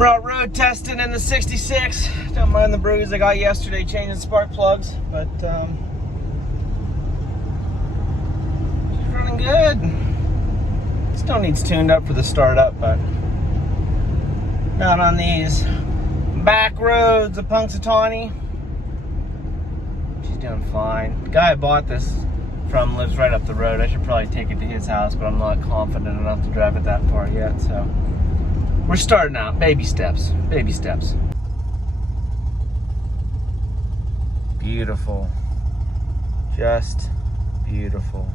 We're out road testing in the 66. Don't mind the bruise I got yesterday changing spark plugs, but she's running good. Still needs tuned up for the startup, but not on these back roads of Punxsutawney. She's doing fine. The guy I bought this from lives right up the road. I should probably take it to his house, but I'm not confident enough to drive it that far yet, so we're starting out. Baby steps. Baby steps. Beautiful. Just beautiful.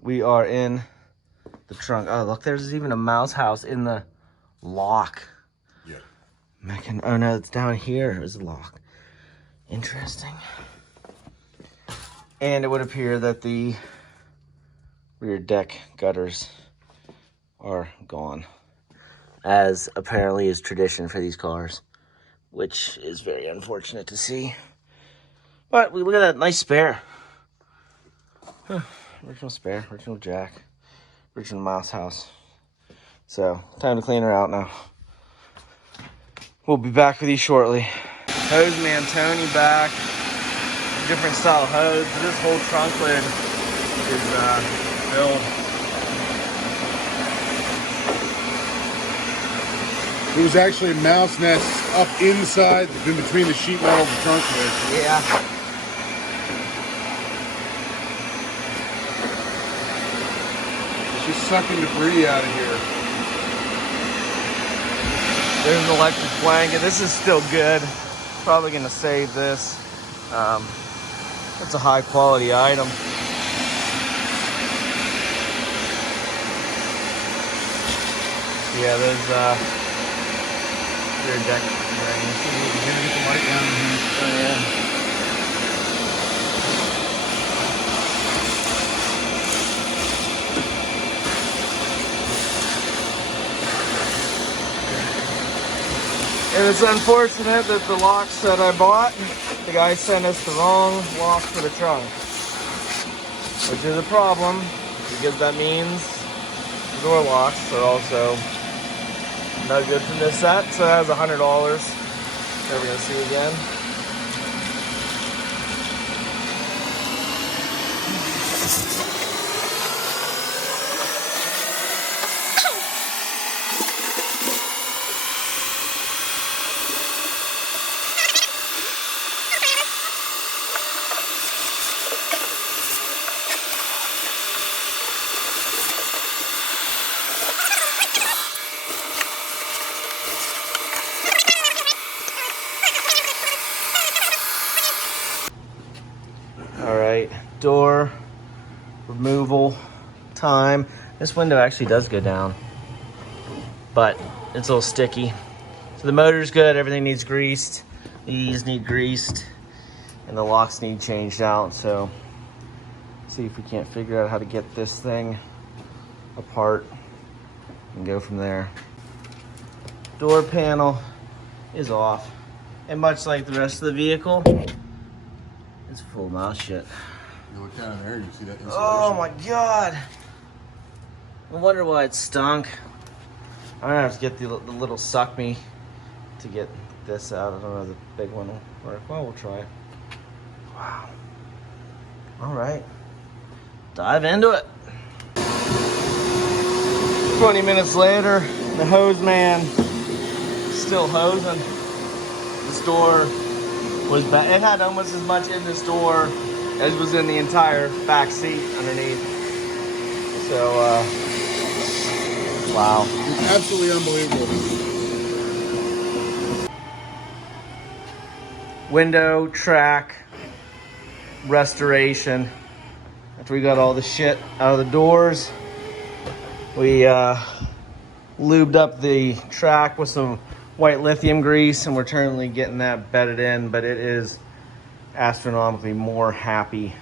We are in the trunk. Oh, look, there's even a mouse house in the lock. Yeah. Oh no, it's down here. It was a lock. Interesting. And it would appear that the rear deck gutters are gone, as apparently is tradition for these cars, which is very unfortunate to see. But we look at that nice spare. Huh. Original spare, original jack, original mouse house. So, time to clean her out now. We'll be back with you shortly. Hose man Tony back. Different style hose. This whole trunk lid is filled. There was actually a mouse nest up inside, in between the sheet metal of the trunk lid. Yeah. She's sucking debris out of here. There's an electric blanket. This is still good. Probably gonna save this. It's a high quality item. Yeah, there's rear deck drains. We're gonna get the light down in here. Oh yeah. And it's unfortunate that the locks that I bought, the guy sent us the wrong lock for the trunk, which is a problem because that means the door locks are also no good from this set. So that was $100. Never gonna see again. All right, door removal time. This window actually does go down, but it's a little sticky. So the motor's good, everything needs greased. These need greased, and the locks need changed out. So see if we can't figure out how to get this thing apart and go from there. Door panel is off, and much like the rest of the vehicle, it's full of mouse shit. You look down there, you see that insulation? Oh my god! I wonder why it stunk. I'm gonna have to get the little suck me to get this out. I don't know if the big one will work. Well, we'll try it. Wow. Alright. Dive into it. 20 minutes later, the hose man still hosing. This door was bad. It had almost as much in this door as was in the entire back seat underneath. So, wow. It's absolutely unbelievable. Window track restoration. After we got all the shit out of the doors, we lubed up the track with some white lithium grease, and we're currently getting that bedded in, but it is astronomically more happy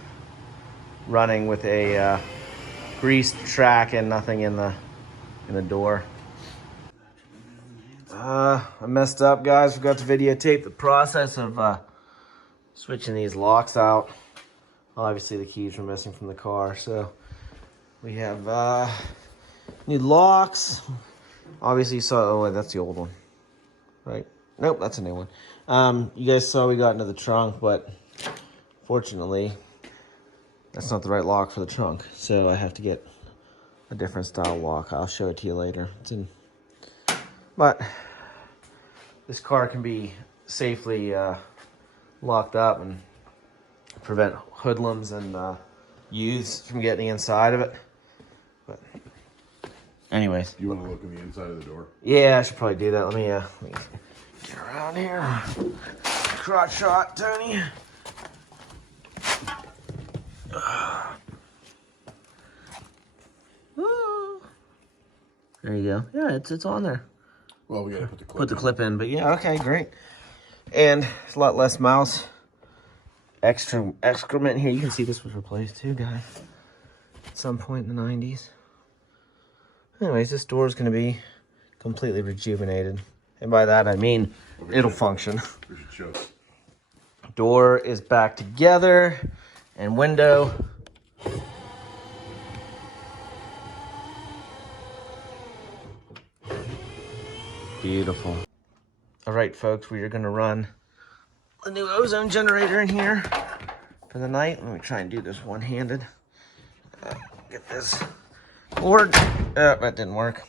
running with a greased track and nothing in the door. I messed up, guys. Forgot to videotape the process of switching these locks out. Obviously the keys were missing from the car, so we have new locks. Obviously you saw, oh, that's the old one. right? Nope, that's a new one. You guys saw we got into the trunk, but fortunately, that's not the right lock for the trunk. So I have to get a different style lock. I'll show it to you later. But this car can be safely locked up and prevent hoodlums and youths from getting inside of it. But anyways. You want to look in the inside of the door? Yeah, I should probably do that. Let me get around here. Crotch shot, Tony. There you go. Yeah, it's on there. Well, we gotta put the clip. Put the clip in, but yeah, okay, great. And it's a lot less mouse excrement here. You can see this was replaced too, guys. At some point in the 90s. Anyways, this door is going to be completely rejuvenated. And by that, I mean it'll function. Door is back together. And window. Beautiful. All right, folks, we are going to run a new ozone generator in here for the night. Let me try and do this one-handed. Get this cord. That didn't work.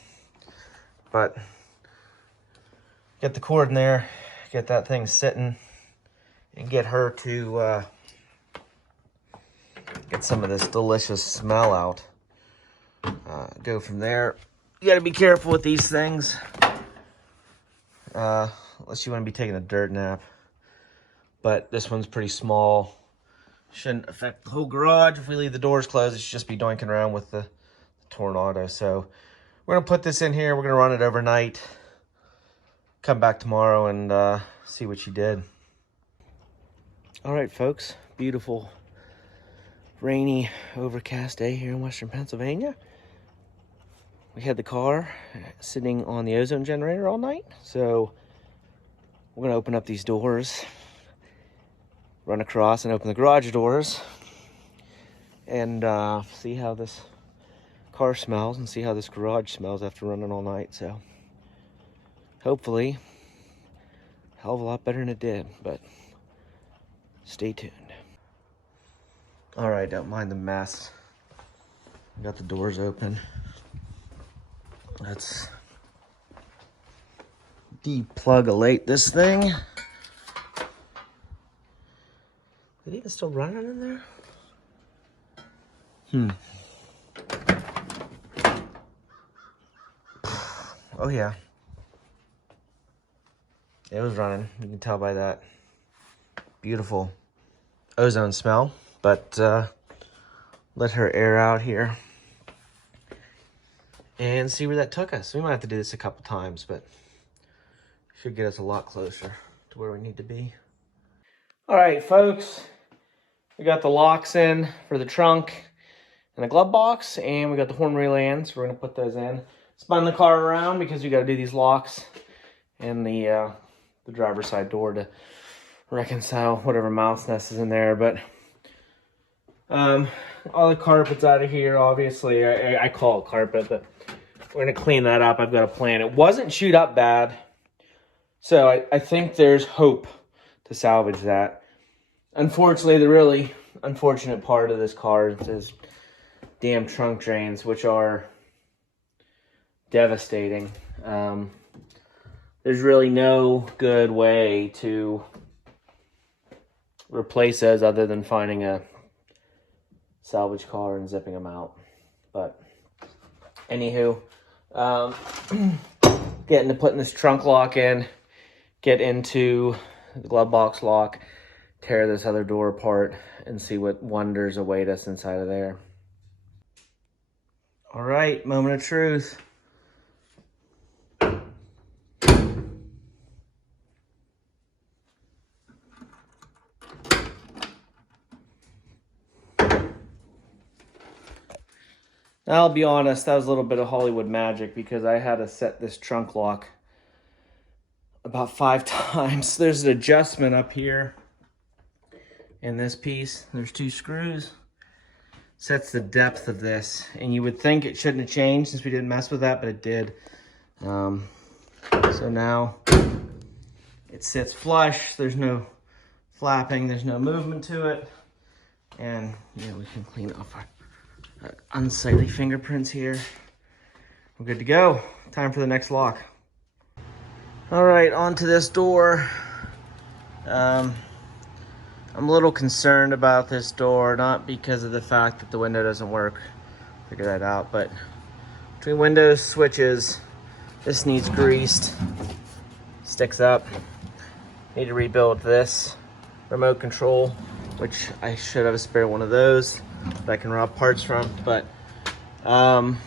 But get the cord in there, get that thing sitting, and get her to get some of this delicious smell out. Go from there. You got to be careful with these things. Unless you want to be taking a dirt nap. But this one's pretty small. Shouldn't affect the whole garage. If we leave the doors closed, it should just be doinking around with the Toronado. So we're going to put this in here. We're going to run it overnight. Come back tomorrow and see what you did. All right, folks. Beautiful, rainy, overcast day here in Western Pennsylvania. We had the car sitting on the ozone generator all night. So we're going to open up these doors, run across and open the garage doors, and see how this car smells and see how this garage smells after running all night. So hopefully a hell of a lot better than it did, but stay tuned. All right, don't mind the mess. Got the doors open. Let's deplug-a-late this thing. Is it even still running in there? Oh yeah. It was running. You can tell by that beautiful ozone smell. But let her air out here and see where that took us. We might have to do this a couple times, but should get us a lot closer to where we need to be. All right, folks. We got the locks in for the trunk and the glove box, and we got the horn relay in, so we're gonna put those in. Spun the car around because we gotta do these locks and the driver's side door to reconcile whatever mouse nest is in there. But all the carpet's out of here, obviously. I call it carpet, but we're gonna clean that up. I've got a plan. It wasn't chewed up bad, so I think there's hope to salvage that. Unfortunately, the really unfortunate part of this car is damn trunk drains, which are devastating. There's really no good way to replace those other than finding a salvage car and zipping them out. But anywho, getting to putting this trunk lock in, get into the glove box lock, tear this other door apart, and see what wonders await us inside of there. All right, moment of truth. Now, I'll be honest, that was a little bit of Hollywood magic because I had to set this trunk lock about 5 times. There's an adjustment up here in this piece. There's 2 screws. Sets the depth of this. And you would think it shouldn't have changed since we didn't mess with that, but it did. So now It sits flush. There's no flapping. There's no movement to it. And yeah, we can clean off our unsightly fingerprints here. We're good to go. Time for the next lock. All right, onto this door. I'm a little concerned about this door, not because of the fact that the window doesn't work. Figure that out, but between windows, switches, this needs greased. Sticks up. Need to rebuild this remote control, which I should have a spare one of those that I can rob parts from, but I'm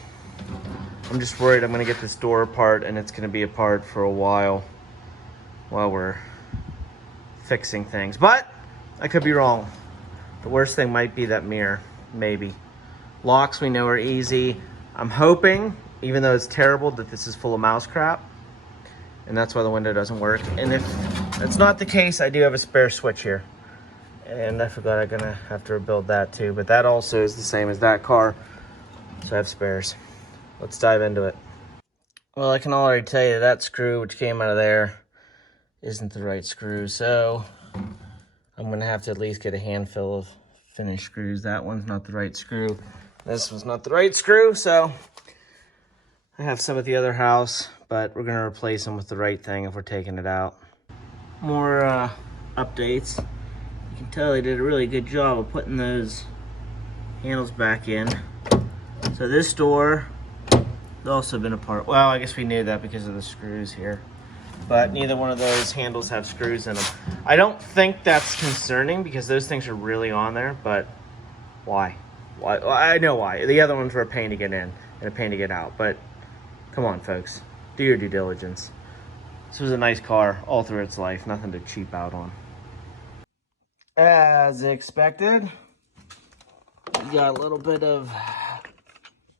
just worried I'm gonna get this door apart and it's gonna be apart for a while we're fixing things. But I could be wrong. The worst thing might be that mirror, maybe. Locks we know are easy. I'm hoping, even though it's terrible, that this is full of mouse crap, and that's why the window doesn't work. And if that's not the case, I do have a spare switch here. And I forgot I'm gonna have to rebuild that too, but that also is the same as that car, so I have spares. Let's dive into it. Well, I can already tell you that screw which came out of there isn't the right screw, so I'm gonna have to at least get a handful of finished screws. That one's not the right screw. This one's not the right screw, so I have some at the other house, but we're gonna replace them with the right thing if we're taking it out. More updates. You can tell they did a really good job of putting those handles back in. So this door has also been apart. Well, I guess we knew that because of the screws here, but neither one of those handles have screws in them. I don't think that's concerning because those things are really on there, but why? Why? Well, I know why. The other ones were a pain to get in and a pain to get out, but come on, folks. Do your due diligence. This was a nice car all through its life. Nothing to cheap out on. As expected, we got a little bit of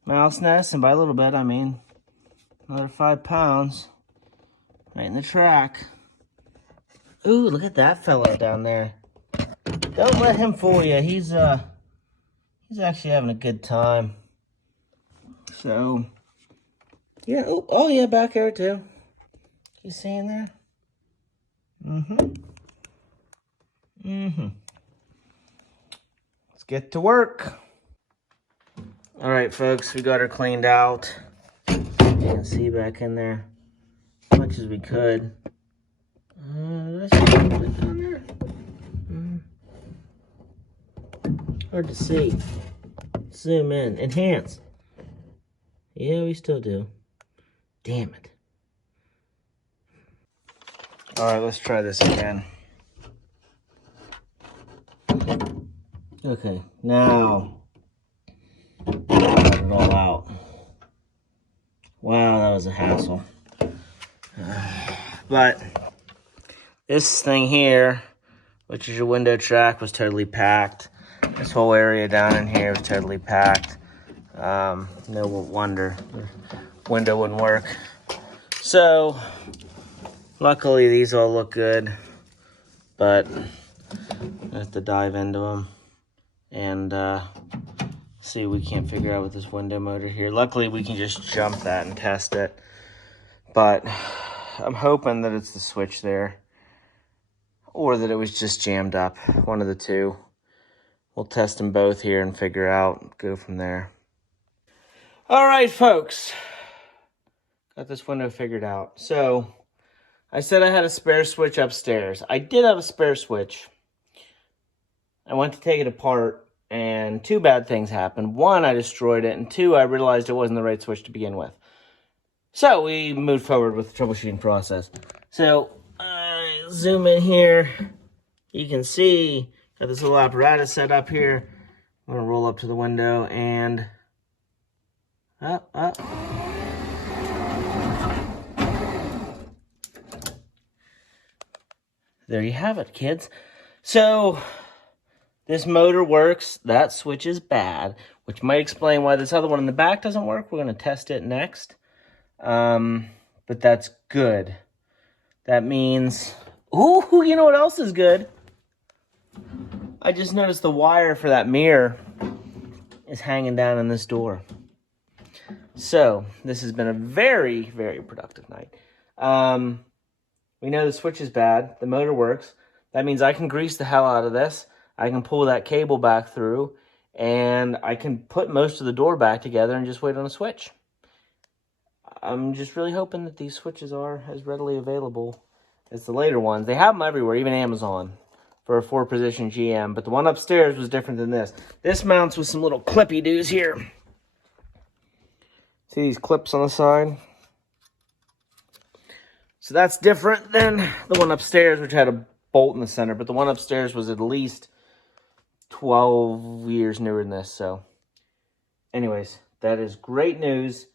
mouse nest, and by a little bit, I mean another 5 pounds right in the track. Ooh, look at that fella down there. Don't let him fool you. He's actually having a good time. So, yeah. Oh yeah, back here too. You seeing there? Let's get to work. All right, folks, we got her cleaned out. You can see back in there as much as we could. Did I see something down there? Hard to see. Zoom in. Enhance. Yeah, we still do. Damn it. All right, let's try this again. Okay, now got it all out. Wow, that was a hassle. But this thing here, which is your window track, was totally packed. This whole area down in here was totally packed. No wonder the window wouldn't work. So, luckily these all look good, but I have to dive into them and see what we can't figure out with this window motor here. Luckily we can just jump that and test it, but I'm hoping that it's the switch there or that it was just jammed up, one of the two. We'll test them both here and figure out, go from there. All right, folks, got this window figured out. So I said I had a spare switch upstairs. I did have a spare switch. I went to take it apart and 2 bad things happened. 1, I destroyed it, and 2, I realized it wasn't the right switch to begin with. So we moved forward with the troubleshooting process. So zoom in here. You can see got this little apparatus set up here. I'm gonna roll up to the window and there you have it, kids. So this motor works. That switch is bad, which might explain why this other one in the back doesn't work. We're gonna test it next. But that's good. That means, ooh, you know what else is good? I just noticed the wire for that mirror is hanging down in this door. So this has been a very, very productive night. We know the switch is bad. The motor works. That means I can grease the hell out of this. I can pull that cable back through, and I can put most of the door back together and just wait on a switch. I'm just really hoping that these switches are as readily available as the later ones. They have them everywhere, even Amazon, for a 4-position GM. But the one upstairs was different than this. This mounts with some little clippy doos here. See these clips on the side? So that's different than the one upstairs, which had a bolt in the center. But the one upstairs was at least 12 years newer than this. So anyways, that is great news.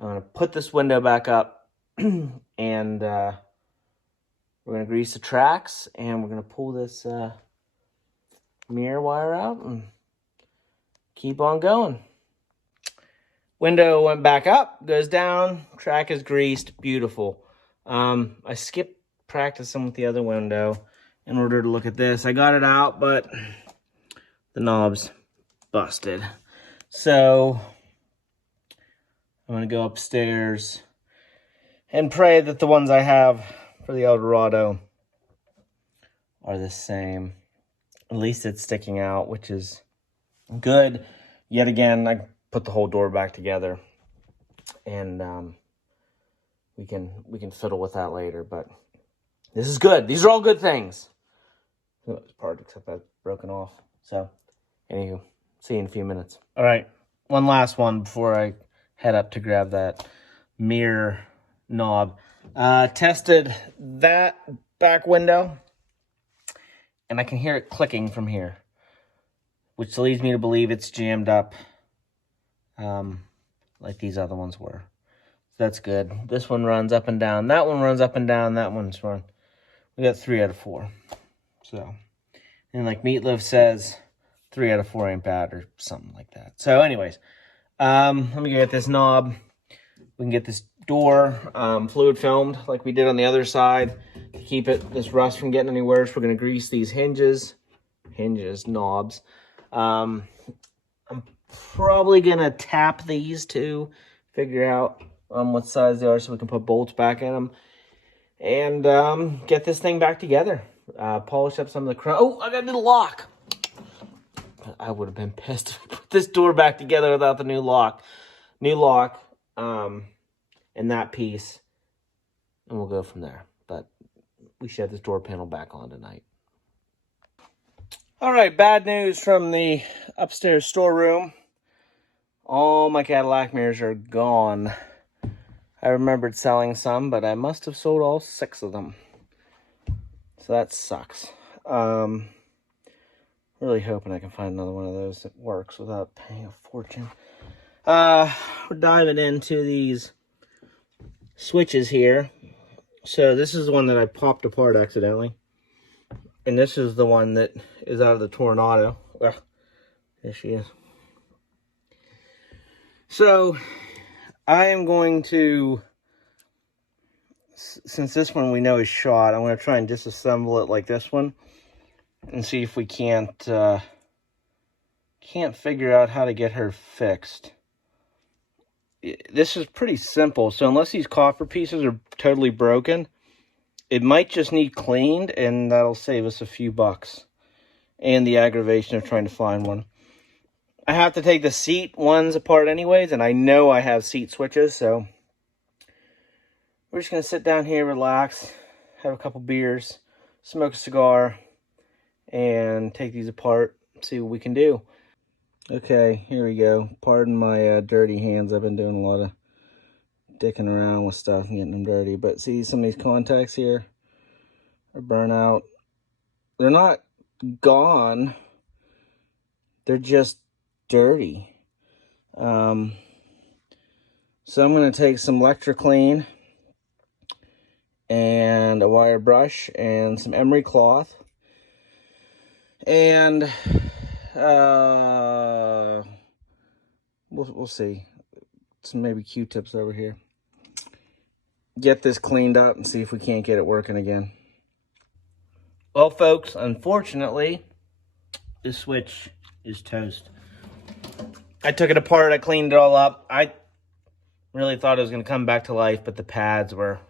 I'm going to put this window back up, and we're going to grease the tracks, and we're going to pull this mirror wire out and keep on going. Window went back up, goes down, track is greased, beautiful. I skipped practicing with the other window in order to look at this. I got it out, but the knob's busted. So I'm going to go upstairs and pray that the ones I have for the Eldorado are the same. At least it's sticking out, which is good. Yet again, I put the whole door back together, and we can fiddle with that later. But this is good. These are all good things. It's part except that's broken off. So, anywho, see you in a few minutes. All right, one last one before I head up to grab that mirror knob. Tested that back window, and I can hear it clicking from here, which leads me to believe it's jammed up like these other ones were. So that's good. This one runs up and down. That one runs up and down. That one's run. We got 3 out of 4. So, and like Meatloaf says, 3 out of 4 ain't bad or something like that. So anyways, let me get this knob. We can get this door fluid filmed like we did on the other side to keep this rust from getting any worse. We're going to grease these knobs. I'm probably going to tap these to figure out what size they are so we can put bolts back in them and get this thing back together. Polish up some of the chrome. Oh, I got a new lock. I would have been pissed if we put this door back together without the new lock. And that piece, and we'll go from there. But we should have this door panel back on tonight. All right, bad news from the upstairs storeroom. All my Cadillac mirrors are gone. I remembered selling some, but I must have sold all 6 of them. So that sucks. Really hoping I can find another one of those that works without paying a fortune. We're diving into these switches here. So this is the one that I popped apart accidentally. And this is the one that is out of the Toronado. Ugh, there she is. So I am going to, since this one we know is shot, I'm going to try and disassemble it like this one and see if we can't figure out how to get her fixed. This is pretty simple, so unless these copper pieces are totally broken, it might just need cleaned, and that'll save us a few bucks and the aggravation of trying to find one. I have to take the seat ones apart anyways, and I know I have seat switches, so we're just going to sit down here, relax, have a couple beers, smoke a cigar, and take these apart, see what we can do. Okay, here we go. Pardon my dirty hands. I've been doing a lot of dicking around with stuff and getting them dirty. But see, some of these contacts here are burnt out. They're not gone. They're just dirty. So I'm going to take some Electro-Clean and a wire brush and some emery cloth. And we'll see. Some maybe Q-tips over here. Get this cleaned up and see if we can't get it working again. Well, folks, unfortunately, this switch is toast. I took it apart. I cleaned it all up. I really thought it was going to come back to life, but the pads were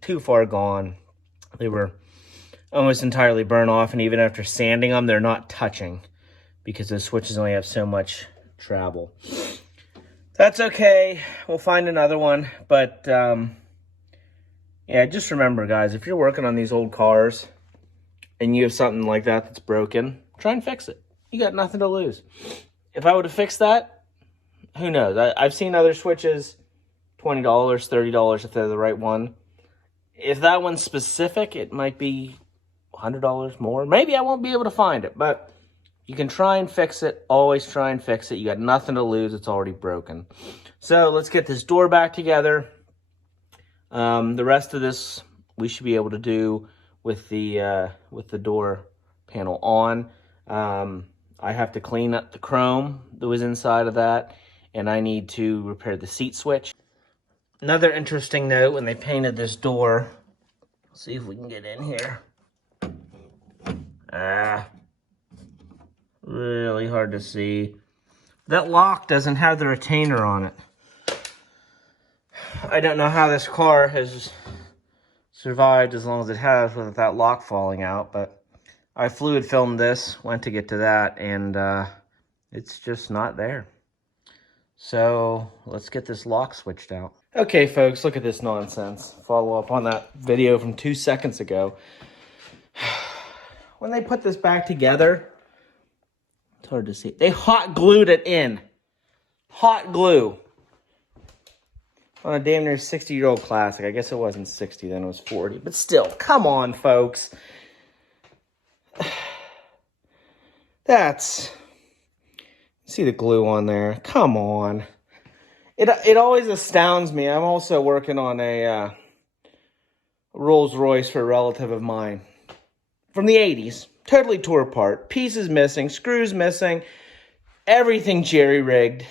too far gone. They were almost entirely burnt off, and even after sanding them, they're not touching because those switches only have so much travel. That's okay. We'll find another one. But, yeah, just remember, guys, if you're working on these old cars and you have something like that that's broken, try and fix it. You got nothing to lose. If I would have fixed that, who knows? I've seen other switches, $20, $30 if they're the right one. If that one's specific, it might be $100 more. Maybe I won't be able to find it, but you can try and fix it. Always try and fix it. You got nothing to lose. It's already broken. So let's get this door back together. The rest of this we should be able to do with the door panel on. I have to clean up the chrome that was inside of that, and I need to repair the seat switch. Another interesting note, when they painted this door, see if we can get in here. Really hard to see. That lock doesn't have the retainer on it. I don't know how this car has survived as long as it has with that lock falling out, but I fluid filmed this, went to get to that, and it's just not there. So let's get this lock switched out. Okay, folks, look at this nonsense. Follow up on that video from 2 seconds ago. When they put this back together, it's hard to see. They hot glued it in. Hot glue. On a damn near 60-year-old classic. I guess it wasn't 60 then, it was 40. But still, come on, folks. That's... See the glue on there. Come on. It always astounds me. I'm also working on a Rolls Royce for a relative of mine. From the 80s. Totally tore apart. Pieces missing. Screws missing. Everything jerry-rigged.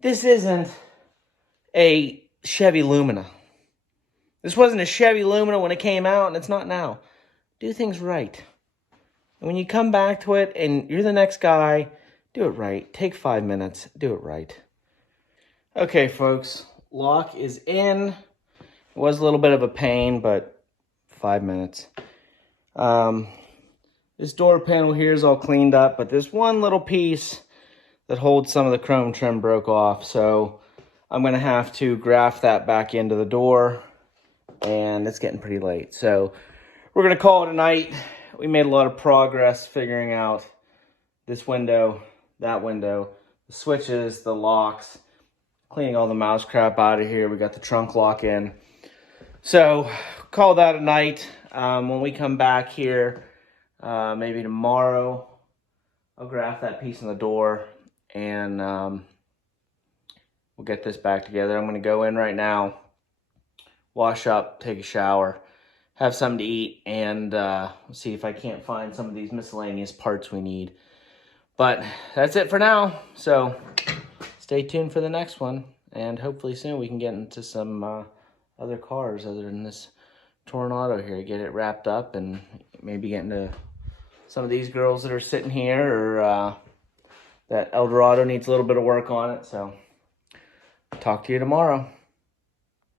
This isn't a Chevy Lumina. This wasn't a Chevy Lumina when it came out, and it's not now. Do things right. And when you come back to it and you're the next guy, do it right. Take 5 minutes. Do it right. Okay, folks. Lock is in. It was a little bit of a pain, but 5 minutes. This door panel here is all cleaned up, but this one little piece that holds some of the chrome trim broke off, so I'm going to have to graft that back into the door, and it's getting pretty late. So we're going to call it a night. We made a lot of progress figuring out this window, that window, the switches, the locks, cleaning all the mouse crap out of here. We got the trunk lock in. So call that a night. When we come back here, maybe tomorrow, I'll graft that piece in the door, and we'll get this back together. I'm going to go in right now, wash up, take a shower, have something to eat, and see if I can't find some of these miscellaneous parts we need. But that's it for now. So stay tuned for the next one, and hopefully soon we can get into some other cars other than this Toronado here, get it wrapped up, and maybe get into some of these girls that are sitting here, or that Eldorado needs a little bit of work on it. So talk to you tomorrow.